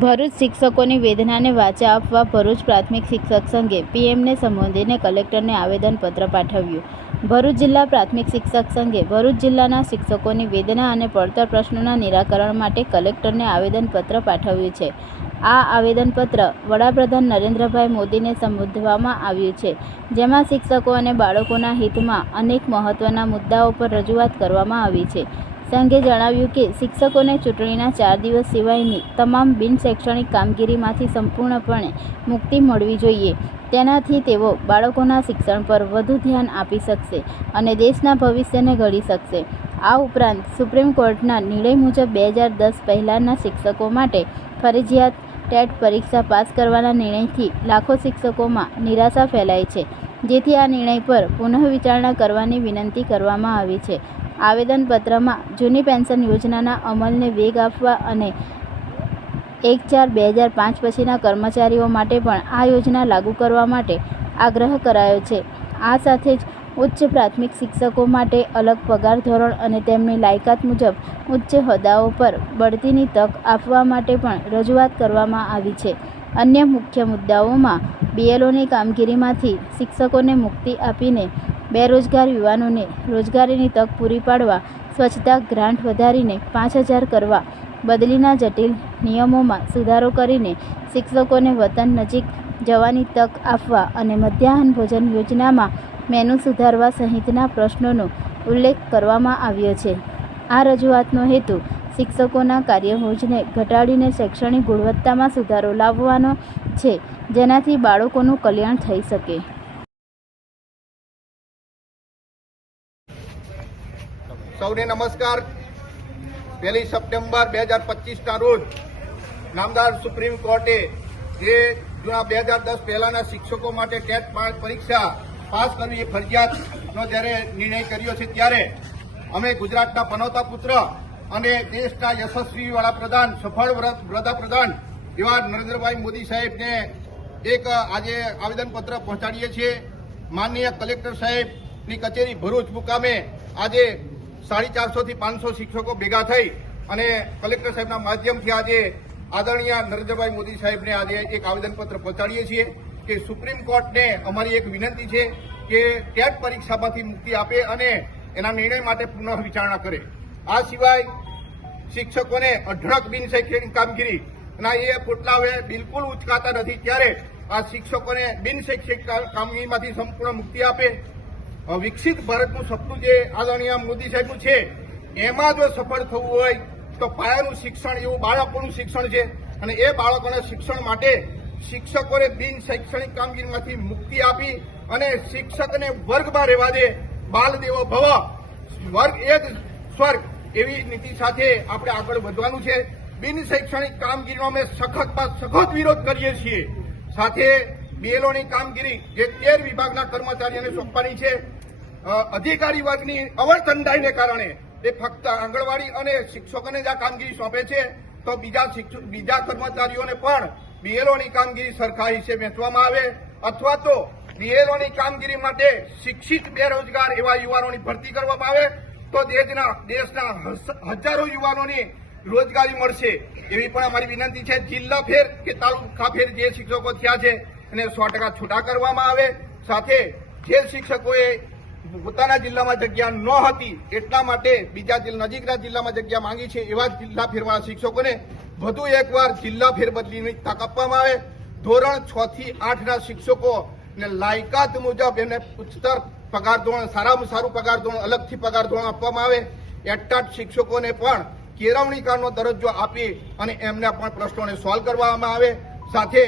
ભરૂચ શિક્ષકોની વેદનાને વાચા આપવા ભરૂચ પ્રાથમિક શિક્ષક સંઘે પીએમને સંબોધીને કલેક્ટરને આવેદનપત્ર પાઠવ્યું. ભરૂચ જિલ્લા પ્રાથમિક શિક્ષક સંઘે ભરૂચ જિલ્લાના શિક્ષકોની વેદના અને પડતર પ્રશ્નોના નિરાકરણ માટે કલેક્ટરને આવેદનપત્ર પાઠવ્યું છે. આ આવેદનપત્ર વડાપ્રધાન નરેન્દ્રભાઈ મોદીને સંબોધવામાં આવ્યું છે, જેમાં શિક્ષકો અને બાળકોના હિતમાં અનેક મહત્ત્વના મુદ્દાઓ પર રજૂઆત કરવામાં આવી છે. સંઘે જણાવ્યું કે શિક્ષકોને ચૂંટણીના ચાર દિવસ સિવાયની તમામ બિનશૈક્ષણિક કામગીરીમાંથી સંપૂર્ણપણે મુક્તિ મળવી જોઈએ. તેનાથી તેઓ બાળકોના શિક્ષણ પર વધુ ધ્યાન આપી શકશે અને દેશના ભવિષ્યને ઘડી શકશે. આ ઉપરાંત સુપ્રીમ કોર્ટના નિર્ણય મુજબ બે હજાર દસ પહેલાંના શિક્ષકો માટે ફરજિયાત ટેટ પરીક્ષા પાસ કરવાના નિર્ણયથી લાખો શિક્ષકોમાં નિરાશા ફેલાય છે. જેથી આ નિર્ણય પર પુનઃવિચારણા કરવાની વિનંતી કરવામાં આવી છે. આવેદનપત્રમાં જૂની પેન્શન યોજનાના અમલને વેગ આપવા અને એક ચાર બે હજાર પાંચ પછીના કર્મચારીઓ માટે પણ આ યોજના લાગુ કરવા માટે આગ્રહ કરાયો છે. આ સાથે જ ઉચ્ચ પ્રાથમિક શિક્ષકો માટે અલગ પગાર ધોરણ અને તેમની લાયકાત મુજબ ઉચ્ચ હોદ્દાઓ પર બઢતીની તક આપવા માટે પણ રજૂઆત કરવામાં આવી છે. અન્ય મુખ્ય મુદ્દાઓમાં બીએલઓની કામગીરીમાંથી શિક્ષકોને મુક્તિ આપીને બેરોજગાર યુવાનોને રોજગારીની તક પૂરી પાડવા, સ્વચ્છતા ગ્રાન્ટ વધારીને પાંચ હજાર કરવા, બદલીના જટિલ નિયમોમાં સુધારો કરીને શિક્ષકોને વતન નજીક જવાની તક આપવા અને મધ્યાહન ભોજન યોજનામાં મેનુ સુધારવા સહિતના પ્રશ્નોનો ઉલ્લેખ કરવામાં આવ્યો છે. આ રજૂઆતનો હેતુ શિક્ષકોના કાર્યબોજને ઘટાડીને શૈક્ષણિક ગુણવત્તામાં સુધારો લાવવાનો છે, જેનાથી બાળકોનું કલ્યાણ થઈ શકે. સૌને નમસ્કાર. પહેલી સપ્ટેમ્બર બે હજાર પચીસના રોજ નામદાર સુપ્રીમ કોર્ટે જે જૂના બે હજાર દસ પહેલાના શિક્ષકો માટે ટેટ પરીક્ષા પાસ કરવી એ ફરજિયાતનો જ્યારે નિર્ણય કર્યો છે ત્યારે અમે ગુજરાતના પનોતા પુત્ર અને દેશના યશસ્વી વડાપ્રધાન સફળ વડાપ્રધાન એવા નરેન્દ્રભાઈ મોદી સાહેબને એક આજે આવેદનપત્ર પહોંચાડીએ છીએ. માનનીય કલેક્ટર સાહેબની કચેરી ભરૂચ મુકામે આજે સાડી ચારસો થી પાંચસો શિક્ષકો ભેગા થઈ અને કલેક્ટર સાહેબના માધ્યમથી આજે આદરણીય નરેન્દ્રભાઈ મોદી સાહેબને આજે એક આવેદનપત્ર પહોંચાડીએ છીએ કે સુપ્રીમ કોર્ટને અમારી એક વિનંતી છે કે ટેટ પરીક્ષામાંથી મુક્તિ આપે અને એના નિર્ણય માટે પુનઃ વિચારણા કરે. આ સિવાય શિક્ષકોને અઢળક બિનશૈક્ષણિક કામગીરી અને એ પોટલા હવે બિલકુલ ઉચકાતા નથી. ત્યારે આ શિક્ષકોને બિનશૈક્ષણિક કામગીરીમાંથી સંપૂર્ણ મુક્તિ આપે વિકસિત ભારતનું સપનું જે આદરણીય મોદી સાહેબનું છે, એમાં જો સફળ થવું હોય તો પાયાનું શિક્ષણ, એવું બાળકોનું શિક્ષણ છે. અને એ બાળકોના શિક્ષણ માટે શિક્ષકોને બિન શૈક્ષણિક કામગીરીમાંથી મુક્તિ આપી અને શિક્ષકને વર્ગમાં રહેવા દે, બાલ દેવો ભવ. વર્ગ એ જ સ્વર્ગ એવી નીતિ સાથે આપણે આગળ વધવાનું છે. બિન શૈક્ષણિક કામગીરીનો અમે સખતમાં સખત વિરોધ કરીએ છીએ. સાથે બીએલઓની કામગીરી જે તેર વિભાગના કર્મચારીઓને સોંપવાની છે અધિકારી વર્ગની અવરચંડાઈને કારણે એ ફક્ત આંગણવાડી અને શિક્ષકોને જ આ કામગીરી સોંપે છે, તો બીજા બીજા કર્મચારીઓને પણ બીએલઓની કામગીરી સરખા હિસ્સે વહેંચવામાં આવે, અથવા તો બીએલઓની કામગીરી માટે શિક્ષિત બેરોજગાર એવા યુવાનોની ભરતી કરવામાં આવે, તો દેશના દેશના હજારો યુવાનોની રોજગારી મળશે, એવી પણ અમારી વિનંતી છે. જિલ્લા ફેર કે તાલુકા ફેર જે શિક્ષકો થયા છે એને સો ટકા છૂટા કરવામાં આવે. સાથે જે શિક્ષકોએ પોતાના જિલ્લામાં જગ્યા ન હતી એટલા માટે બીજા નજીકના જિલ્લામાં જગ્યા માંગી છે એવા જિલ્લા ફેરવાળા શિક્ષકોને વધુ એકવાર જિલ્લા ફેરબદલીની તક આપવામાં આવે. ધોરણ છ થી આઠના શિક્ષકો ને લાયકાત મુજબ એમને ઉચ્ચતર પગાર ધોરણ, સારામાં સારું પગાર ધોરણ, અલગથી પગાર ધોરણ આપવામાં આવે. એટાટ શિક્ષકોને પણ કેળવણીકારનો દરજ્જો આપી અને એમના પણ પ્રશ્નોને સોલ્વ કરવામાં આવે. સાથે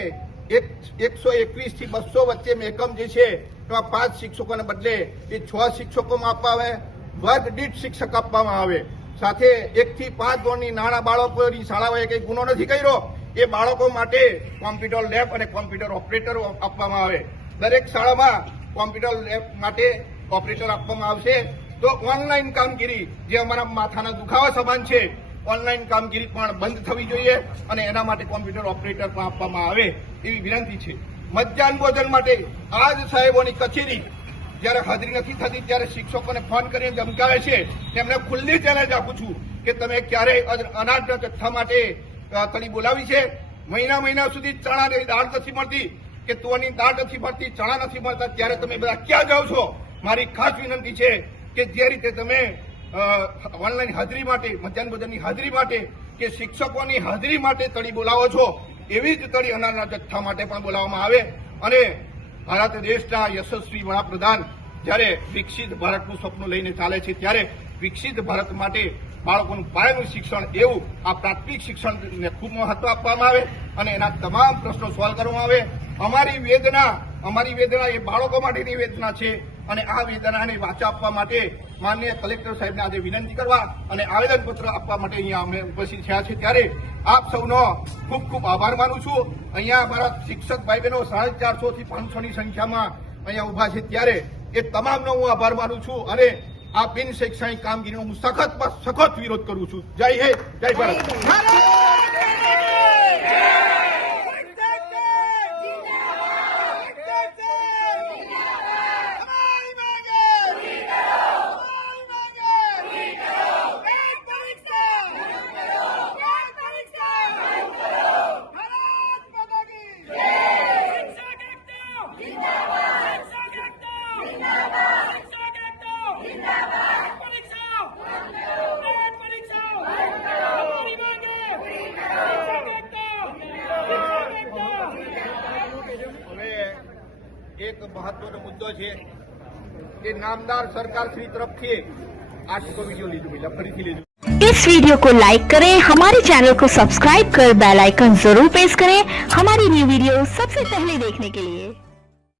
એક, એકસો એકવીસથી બસો વચ્ચે એકમ જે છે, એમાં પાંચ શિક્ષકોને બદલે એ છ શિક્ષકોમાં આપવામાં આવે, વર્ગ દીઠ શિક્ષક આપવામાં આવે. સાથે એકથી પાંચ ધોરણની નાના બાળકોની શાળાઓએ કંઈ ગુનો નથી કર્યો. એ બાળકો માટે કોમ્પ્યુટર લેબ અને કોમ્પ્યુટર ઓપરેટર આપવામાં આવે. દરેક શાળામાં કોમ્પ્યુટર લેબ માટે ઓપરેટર આપવામાં આવશે. તો ઓનલાઈન કામગીરી જે અમારા માથાના દુખાવા સમાન છે ઓનલાઈન કામગીરી પણ બંધ થવી જોઈએ અને એના માટે કોમ્પ્યુટર ઓપરેટર પણ આપવામાં આવે એવી વિનંતી છે. મધ્યાહન ભોજન માટે આ જ સાહેબોની કચેરી જ્યારે હાજરી નથી થતી, ત્યારે શિક્ષકોને ફોન કરીને ધમકાવે છે. તેમને ખુલ્લી ચેલેન્જ આપું છું કે તમે ક્યારેય અનાજના જથ્થા માટે તળી બોલાવી છે? મહિના મહિના સુધી ચણાની દાળ નથી મળતી. કે તુવાની દાળ નથી મળતી, ચણા નથી મળતા, ત્યારે તમે બધા ક્યાં જાઓ છો? મારી ખાસ વિનંતી છે કે જે રીતે તમે ઓનલાઈન હાજરી માટે, મધ્યાહન ભોજનની હાજરી માટે કે શિક્ષકોની હાજરી માટે તળી બોલાવો છો, એવી જ તળી અનાજના જથ્થા માટે પણ બોલાવવામાં આવે. અને ભારત દેશના યશસ્વી વડાપ્રધાન જ્યારે વિકસિત ભારતનું સપનું લઈને ચાલે છે, ત્યારે વિકસિત ભારત માટે બાળકોનું પાયાનું શિક્ષણ એવું આ પ્રાથમિક શિક્ષણને ખૂબ મહત્વ આપવામાં આવે અને એના તમામ પ્રશ્નો સોલ્વ કરવામાં આવે. અમારી વેદના અમારી વેદના એ બાળકો માટેની વેદના છે. અને આ વેદનાને વાચા આપવા માટે માન્ય કલેક્ટર સાહેબને આજે વિનંતી કરવા અને આવેદનપત્ર આપવા માટે અહીંયા અમે ઉપસ્થિત થયા છે. ત્યારે આપ સૌનો ખૂબ ખૂબ આભાર માનું છું. અહીંયા અમારા શિક્ષક ભાઈ બહેનો સાડા ચારસો થી પાંચસો ની સંખ્યામાં અહીંયા ઊભા છે. ત્યારે એ તમામનો હું આભાર માનું છું અને આ બિન શૈક્ષણિક કામગીરીનો હું સખતમાં સખત વિરોધ કરું છું. જય હિન્દ, જય ભારત. એક મહત્વનો મુદ્દો છે કે નામદાર સરકાર શ્રી તરફથી આ શીખો વિડીયો લીધું પેલા ફરીથી લીધું इस वीडियो को लाइक करें हमारे चैनल को सब्सक्राइब कर बेल आइकन जरूर प्रेस करें हमारी न्यू वीडियो सबसे पहले देखने के लिए